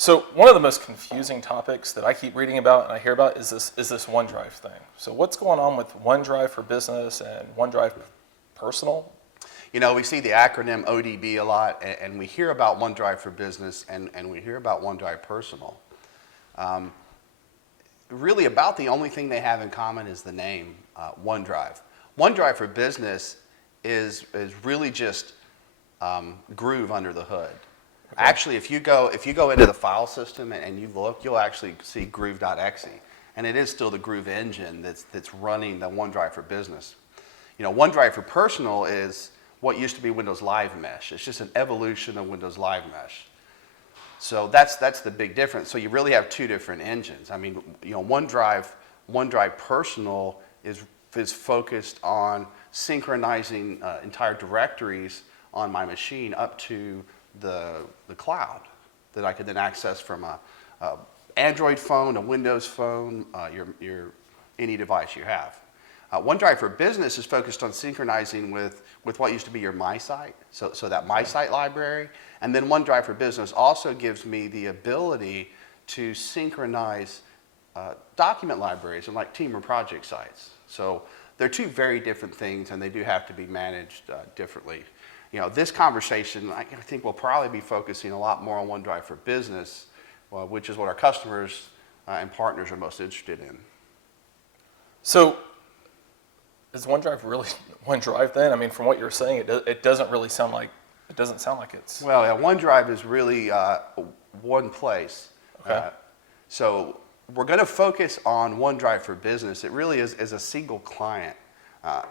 So one of the most confusing topics that I keep reading about and I hear about is this OneDrive thing. So what's going on with OneDrive for Business and OneDrive Personal? We see the acronym ODB a lot, and we hear about OneDrive for Business and we hear about OneDrive Personal. Really, about the only thing they have in common is the name, OneDrive. OneDrive for Business is really just Groove under the hood. Okay. Actually, if you go into the file system and you look, you'll actually see Groove.exe, and it is still the Groove engine that's running the OneDrive for Business. OneDrive for Personal is what used to be Windows Live Mesh. It's just an evolution of Windows Live Mesh. So that's the big difference. So you really have two different engines. I mean, OneDrive Personal is focused on synchronizing entire directories on my machine up to the cloud that I could then access from a Android phone, a Windows phone, your any device you have. OneDrive for Business is focused on synchronizing with what used to be your My Site, so that My Site library. And then OneDrive for Business also gives me the ability to synchronize document libraries and like team or project sites. So they're two very different things, and they do have to be managed differently. This conversation, I think, will probably be focusing a lot more on OneDrive for Business, which is what our customers and partners are most interested in. So is OneDrive really OneDrive then? I mean, from what you're saying, it doesn't really sound like it's. Well, yeah, OneDrive is really one place. Okay. So we're going to focus on OneDrive for Business. It really is a single client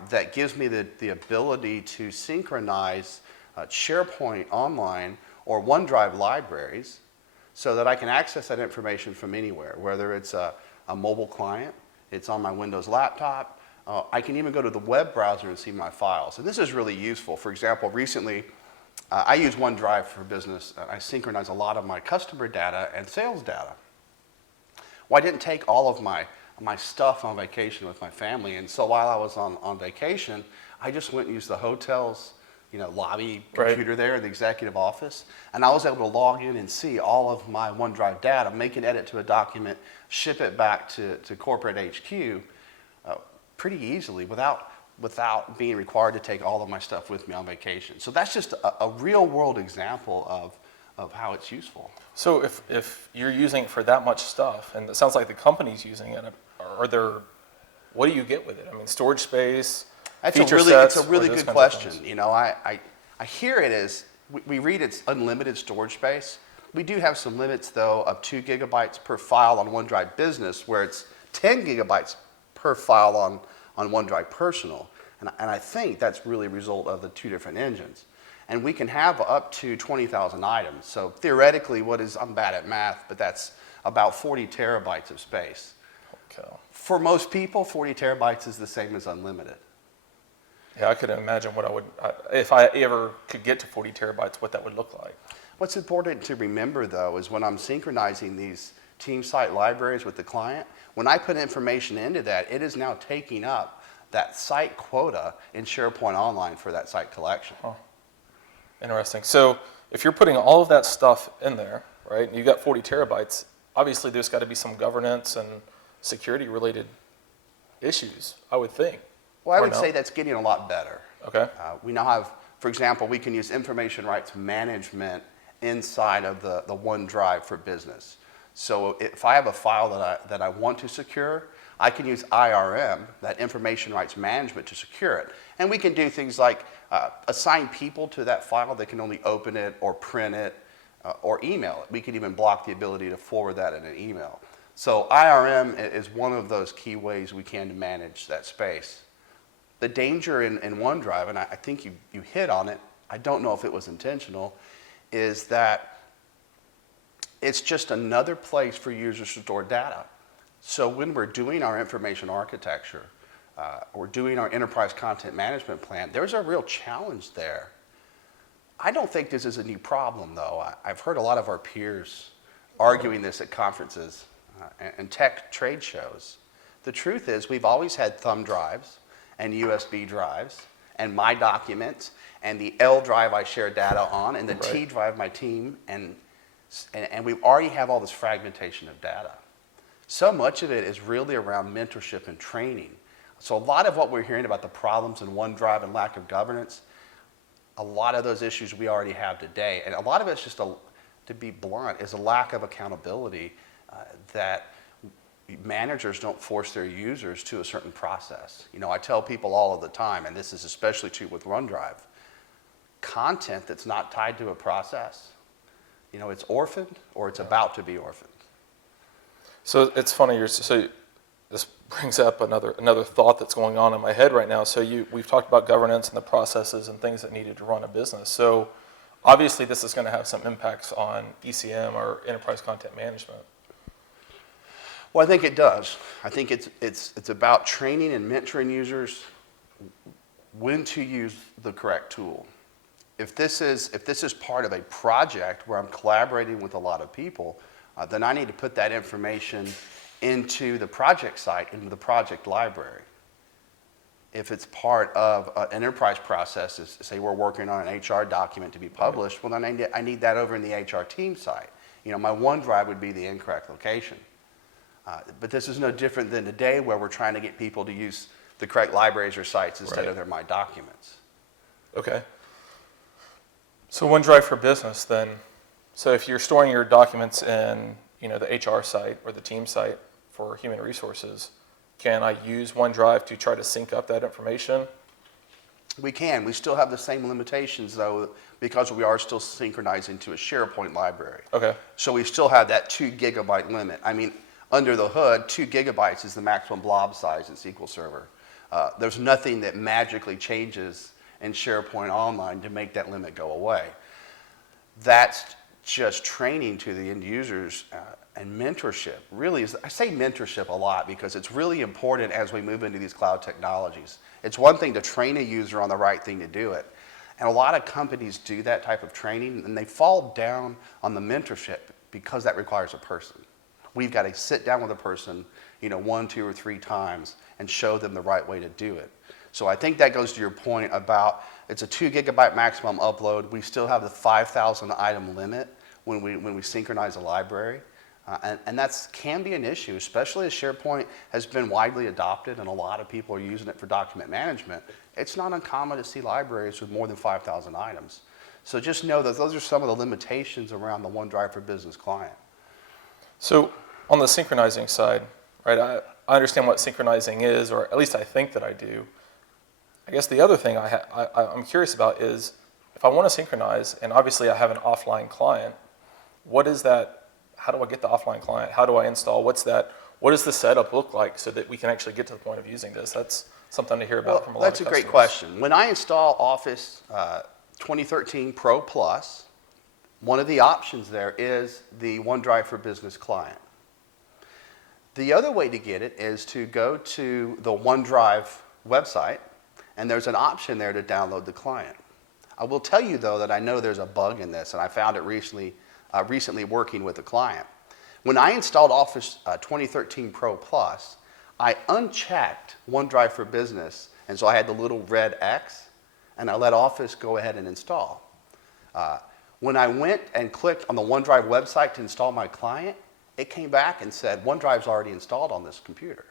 that gives me the ability to synchronize SharePoint Online or OneDrive libraries so that I can access that information from anywhere, whether it's a mobile client, it's on my Windows laptop. I can even go to the web browser and see my files. And this is really useful. For example, recently, I use OneDrive for Business. I synchronize a lot of my customer data and sales data. Well, I didn't take all of my stuff on vacation with my family, and so while I was on vacation, I just went and used the hotel's lobby computer there in the executive office, and I was able to log in and see all of my OneDrive data, make an edit to a document, ship it back to corporate HQ pretty easily without being required to take all of my stuff with me on vacation. So that's just a real world example of how it's useful. So if you're using it for that much stuff, and it sounds like the company's using it, what do you get with it? I mean, storage space, feature sets? It's a really good question. I hear it as, we read it's unlimited storage space. We do have some limits, though, of 2 gigabytes per file on OneDrive Business, where it's 10 gigabytes per file on OneDrive Personal. And I think that's really a result of the two different engines. And we can have up to 20,000 items. So theoretically, I'm bad at math, but that's about 40 terabytes of space. Okay. For most people, 40 terabytes is the same as unlimited. Yeah, I could imagine if I ever could get to 40 terabytes, what that would look like. What's important to remember, though, is when I'm synchronizing these team site libraries with the client, when I put information into that, it is now taking up that site quota in SharePoint Online for that site collection. Huh. Interesting. So if you're putting all of that stuff in there, right, and you've got 40 terabytes, obviously there's got to be some governance and security related issues, I would think. Well, I would say that's getting a lot better. Okay. We now have, for example, we can use information rights management inside of the OneDrive for Business. So if I have a file that I want to secure, I can use IRM, that information rights management, to secure it. And we can do things like assign people to that file that can only open it or print it or email it. We can even block the ability to forward that in an email. So IRM is one of those key ways we can to manage that space. The danger in OneDrive, and I think you hit on it, I don't know if it was intentional, is that it's just another place for users to store data. So when we're doing our information architecture, or doing our enterprise content management plan, there's a real challenge there. I don't think this is a new problem, though. I've heard a lot of our peers arguing this at conferences and tech trade shows. The truth is we've always had thumb drives and USB drives and my documents and the L drive I share data on and the T drive my team, and And we already have all this fragmentation of data. So much of it is really around mentorship and training. So a lot of what we're hearing about the problems in OneDrive and lack of governance, a lot of those issues we already have today. And a lot of it's just, to be blunt, is a lack of accountability that managers don't force their users to a certain process. You know, I tell people all of the time, and this is especially true with OneDrive, content that's not tied to a process, you know, it's orphaned or it's about to be orphaned. So it's funny, so this brings up another thought that's going on in my head right now. So we've talked about governance and the processes and things that needed to run a business. So obviously this is going to have some impacts on ECM or enterprise content management. Well, I think it does. I think it's about training and mentoring users when to use the correct tool. If this is part of a project where I'm collaborating with a lot of people, then I need to put that information into the project site, into the project library. If it's part of an enterprise process, say we're working on an HR document to be published, well then I need that over in the HR team site. You know, my OneDrive would be the incorrect location. But this is no different than today where we're trying to get people to use the correct libraries or sites instead of their My Documents. Okay. So OneDrive for Business then. So if you're storing your documents in, you know, the HR site or the team site for human resources, can I use OneDrive to try to sync up that information? We can. We still have the same limitations though, because we are still synchronizing to a SharePoint library. Okay. So we still have that 2 gigabyte limit. I mean, under the hood, 2 gigabytes is the maximum blob size in SQL Server. There's nothing that magically changes in SharePoint Online to make that limit go away. That's just training to the end users and mentorship. Really, I say mentorship a lot because it's really important as we move into these cloud technologies. It's one thing to train a user on the right thing to do it. And a lot of companies do that type of training and they fall down on the mentorship because that requires a person. We've got to sit down with a person, you know, 1, 2, or 3 times and show them the right way to do it. So I think that goes to your point about it's a 2 gigabyte maximum upload. We still have the 5,000 item limit when we synchronize a library. And that can be an issue, especially as SharePoint has been widely adopted and a lot of people are using it for document management. It's not uncommon to see libraries with more than 5,000 items. So just know that those are some of the limitations around the OneDrive for Business client. So on the synchronizing side, right, I understand what synchronizing is, or at least I think that I do. I guess the other thing I'm curious about is if I want to synchronize, and obviously I have an offline client, what is that? How do I get the offline client? How do I install? What's that? What does the setup look like so that we can actually get to the point of using this? That's something to hear about from a lot of customers. That's a great question. When I install Office 2013 Pro Plus, one of the options there is the OneDrive for Business client. The other way to get it is to go to the OneDrive website, and there's an option there to download the client. I will tell you, though, that I know there's a bug in this, and I found it recently working with a client. When I installed Office 2013 Pro Plus, I unchecked OneDrive for Business, and so I had the little red X, and I let Office go ahead and install. When I went and clicked on the OneDrive website to install my client, it came back and said, OneDrive's already installed on this computer.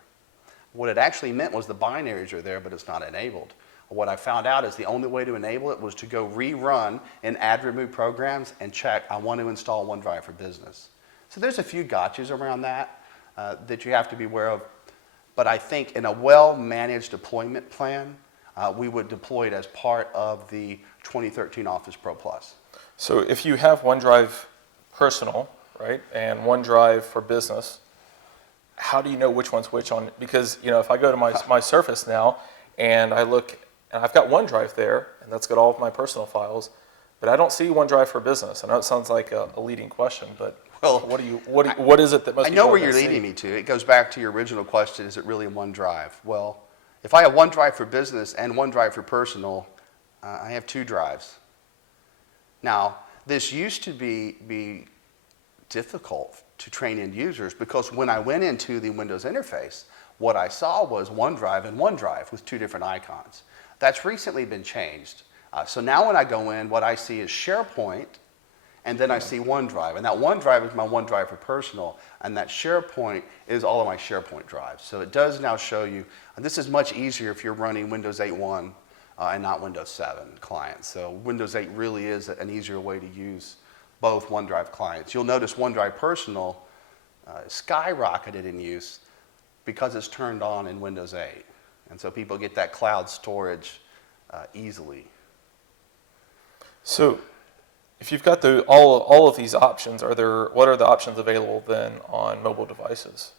What it actually meant was the binaries are there, but it's not enabled. What I found out is the only way to enable it was to go rerun and add remove programs and check, I want to install OneDrive for Business. So there's a few gotchas around that that you have to be aware of. But I think in a well-managed deployment plan, we would deploy it as part of the 2013 Office Pro Plus. So if you have OneDrive Personal, right, and OneDrive for Business, how do you know which one's which on? Because, you know, if I go to my Surface now and I look, and I've got OneDrive there, and that's got all of my personal files, but I don't see OneDrive for Business. I know it sounds like a leading question, but well, what is it that most people I know where you're leading me to. It goes back to your original question, is it really OneDrive? Well, if I have OneDrive for Business and OneDrive for Personal, I have 2 drives. Now, this used to be difficult to train end users because when I went into the Windows interface, what I saw was OneDrive and OneDrive with 2 different icons. That's recently been changed. So now when I go in, what I see is SharePoint and then I see OneDrive, and that OneDrive is my OneDrive for personal, and that SharePoint is all of my SharePoint drives. So it does now show you, and this is much easier if you're running Windows 8.1 and not Windows 7 clients. So Windows 8 really is an easier way to use both OneDrive clients. You'll notice OneDrive Personal skyrocketed in use because it's turned on in Windows 8. And so people get that cloud storage easily. So if you've got all of these options, what are the options available then on mobile devices?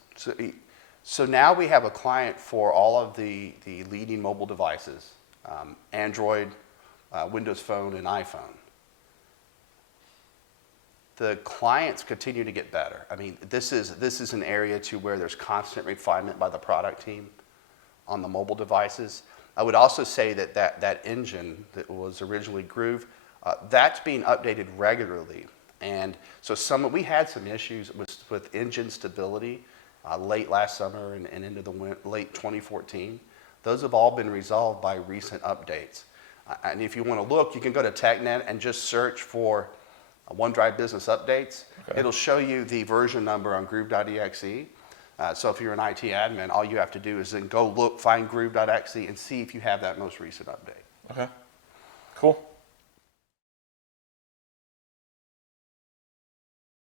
So now we have a client for all of the leading mobile devices, Android, Windows Phone, and iPhone. The clients continue to get better. I mean, this is an area to where there's constant refinement by the product team on the mobile devices. I would also say that engine that was originally Groove, that's being updated regularly. And so we had some issues with engine stability late last summer and into the late 2014. Those have all been resolved by recent updates. And if you want to look, you can go to TechNet and just search for OneDrive Business Updates. Okay. It'll show you the version number on groove.exe. So if you're an IT admin, all you have to do is then go look, find groove.exe, and see if you have that most recent update. Okay, cool.